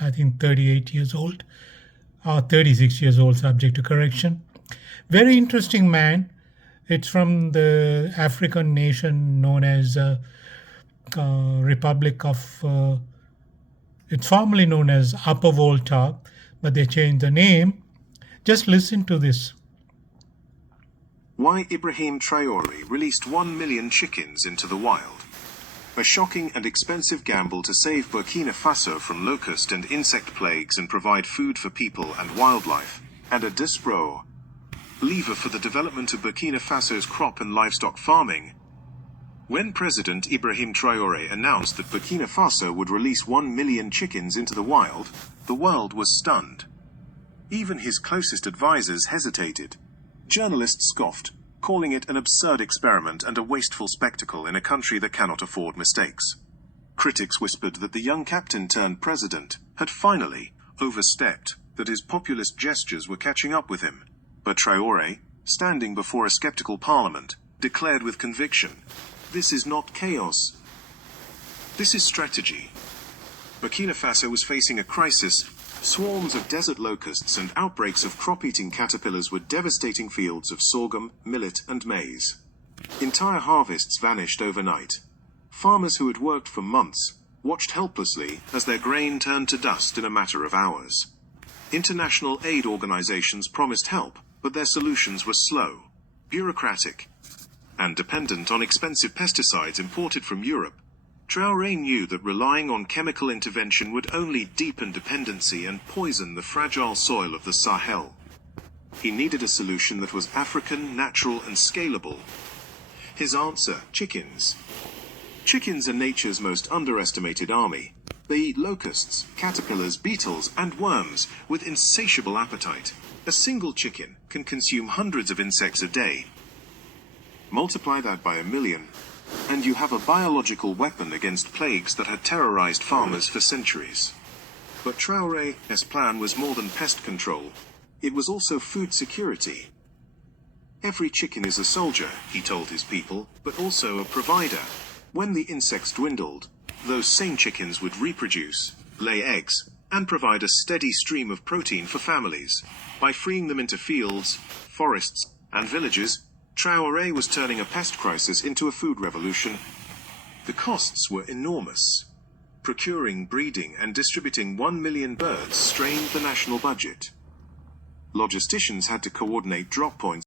I think 38 years old, or 36 years old, subject to correction. Very interesting man. It's from the African nation known as Republic of. It's formerly known as Upper Volta, but they changed the name. Just listen to this. Why Ibrahim Traore released 1 million chickens into the wild. A shocking and expensive gamble to save Burkina Faso from locust and insect plagues and provide food for people and wildlife, and a desperate lever for the development of Burkina Faso's crop and livestock farming. When President Ibrahim Traore announced that Burkina Faso would release 1 million chickens into the world was stunned. Even his closest advisors hesitated. Journalists scoffed, calling it an absurd experiment and a wasteful spectacle in a country that cannot afford mistakes. Critics whispered that the young captain-turned-president had finally overstepped, that his populist gestures were catching up with him. But Traore, standing before a skeptical parliament, declared with conviction, "This is not chaos. This is strategy." Burkina Faso was facing a crisis. Swarms of desert locusts and outbreaks of crop-eating caterpillars were devastating fields of sorghum, millet, and maize. Entire harvests vanished overnight. Farmers who had worked for months watched helplessly as their grain turned to dust in a matter of hours. International aid organizations promised help, but their solutions were slow, bureaucratic, and dependent on expensive pesticides imported from Europe. Traore knew that relying on chemical intervention would only deepen dependency and poison the fragile soil of the Sahel. He needed a solution that was African, natural, and scalable. His answer: chickens. Chickens are nature's most underestimated army. They eat locusts, caterpillars, beetles, and worms with insatiable appetite. A single chicken can consume hundreds of insects a day. Multiply that by 1 million, and you have a biological weapon against plagues that had terrorized farmers for centuries. But Traore's plan was more than pest control. It was also food security. Every chicken is a soldier, he told his people, but also a provider. When the insects dwindled, those same chickens would reproduce, lay eggs, and provide a steady stream of protein for families. By freeing them into fields, forests, and villages, Traore was turning a pest crisis into a food revolution. The costs were enormous. Procuring, breeding, and distributing 1 million birds strained the national budget. Logisticians had to coordinate drop points